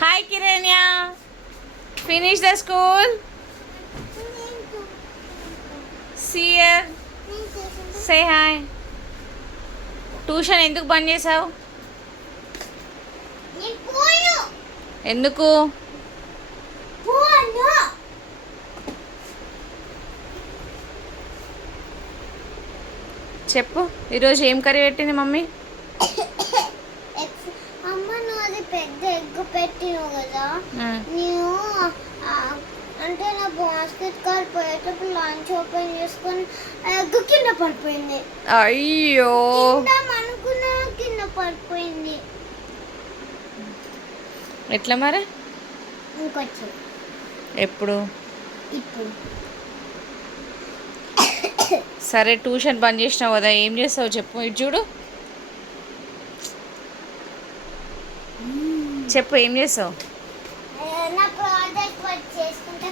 Hi Kiranya, finish the school. See you. Say hi. Tuition ఎందుకు బంద్ చేసావు? ఎందుకు? చెప్పు, ఈరోజు ఏం కర్రీ పెట్టింది మమ్మీ? అమ్మ నువ్వు అది పెద్ద ఎగ్ పెట్టినావు కదా, నేను అంటే నా బాస్కెట్ కార్ పోయేటప్పుడు లంచ్ ఓపెన్ చేసుకొని ఎగ్ కింద పడిపోయింది. అయ్యో, అనుకున్నా కింద పడిపోయింది. ఎట్లా మరి? ఇంకొచ్చి ఎప్పుడు? ఇప్పుడు. సరే, ట్యూషన్ బంద్ చేసినావు కదా, ఏం చేస్తావు చెప్పు. ఇటు చూడు, చెప్పు ఏం చేస్తావు? నా ప్రాజెక్ట్ వర్క్ చేసుకుంటే